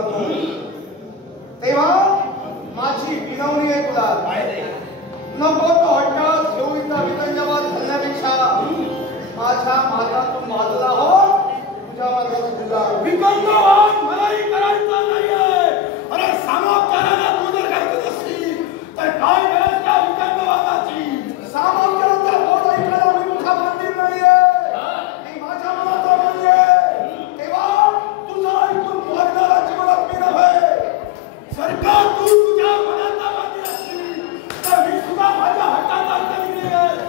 नको. तेव्हा माझी विनवणी आहे तुला, नको तो हट्ट घेऊ इथं वितंजवाद घालण्यापेक्षा माझ्या मार्गातून बाजूला हो. तुझ्या मार्गातून तुझा वितंजवाद मलाही करायचा नाहीये. अरे सामोपचाराला तू जर करत असशील तर काय गरज त्या वितंजवादाची? सामोपचाराचा बोल ऐकायला मी मोठा मंदिर नाहीये. मी माझ्या मनाचा नाहीये. तेव्हा तुझा ऐकून बोलणारा जीवनात मी नव्हे. जर का तू तुझ्या मनाचा मंदिर असशील तर मी सुद्धा माझ्या हट्टाचा अंत निघेल.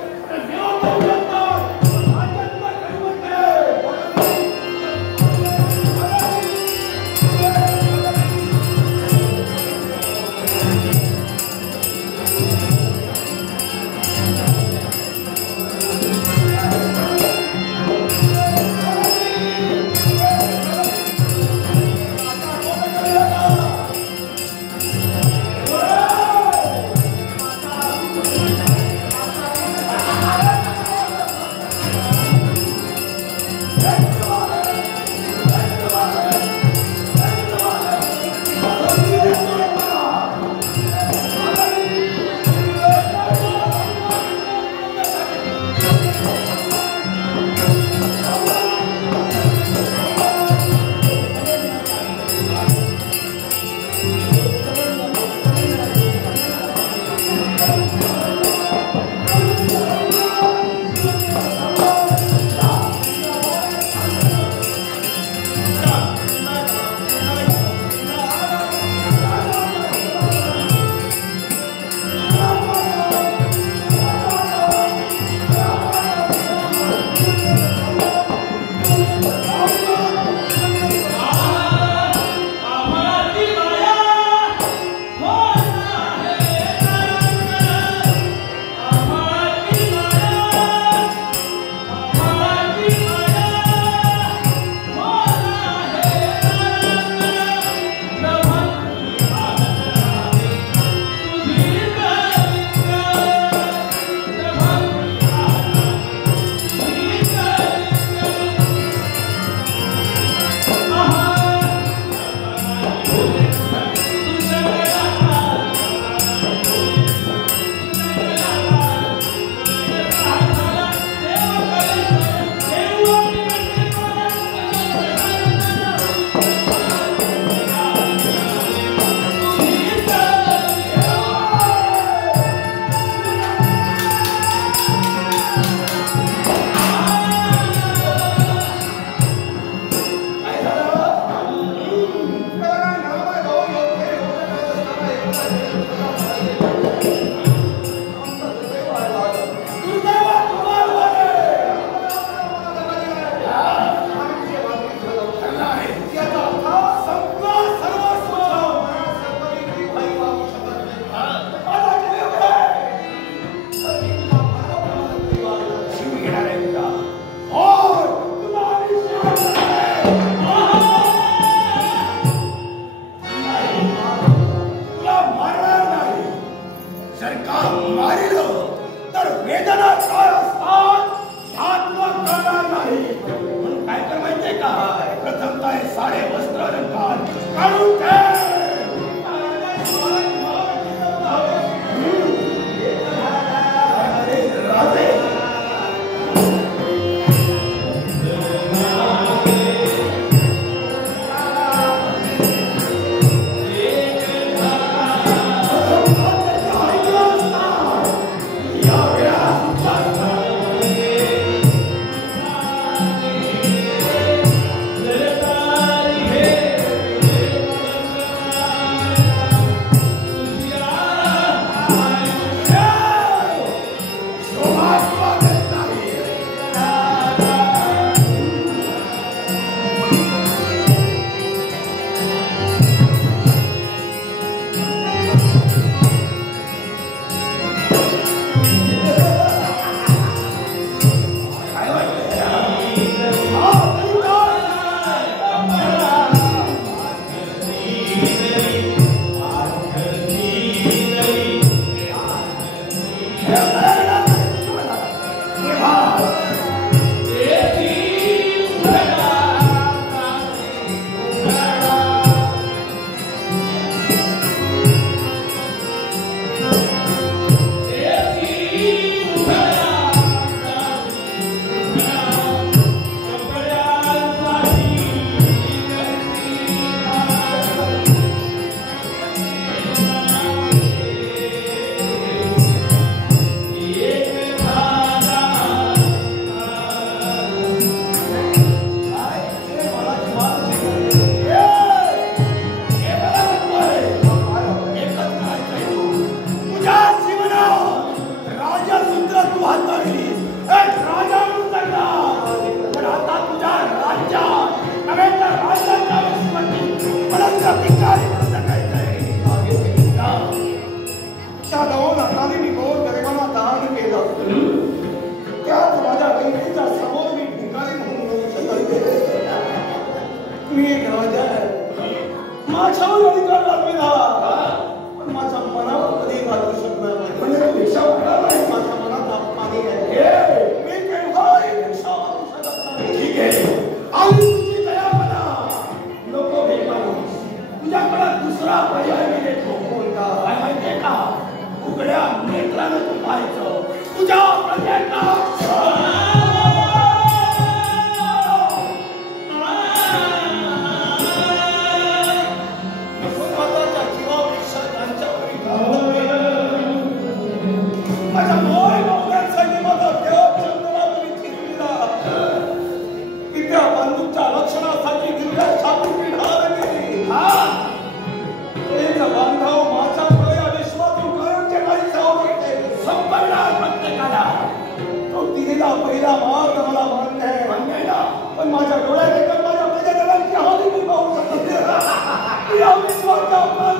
माझ्या अधिकारी म्हणून टाकायचंय. मागे वळून जा. शादावून हाताने मी गोर गरिबांना दान केलं. त्यात माझ्या बहिणीच्या समोर मी भिकारी म्हणून होऊ शकत मी एक राजा आहे. माझ्यावर अधिकार दाखविला पण माझ्या मनावर कधी घालू शकणार नाही. म्हणजे भिक्षा मागणार नाही. माझ्या मनात अपमानी आहे. मी केव्हाही भिक्षा मागू शकत नाही. ठीक आहे. आणि तुझी दया मला नको भेटू. तुझ्याकडे दुसरा पर्याय मी देतो. कोणता? काय माहितीये का? उघड्या नेत्रानं तू पाहायचं तुझ्या प्रजेला. स्वतःच्या जीवापेक्षा त्यांच्यावरील माझ्या मोय बघण्यासाठी माझा देव चंद्रावरी चिरविला. की त्या बंधूच्या रक्षणासाठी दिवसा छापून ढाल गेली. एक बांधव माझ्यामुळे या विश्वातून कायमचे काही सावरते. संपवणार प्रत्येकाला. तो दिलेला पहिला मार्ग मला मान्य आहे. मान्य आहे ना? पण माझ्या डोळ्यात माझ्या प्रजाजनांची हानी मी पाहू शकत नाही. या विश्वाचा अपमान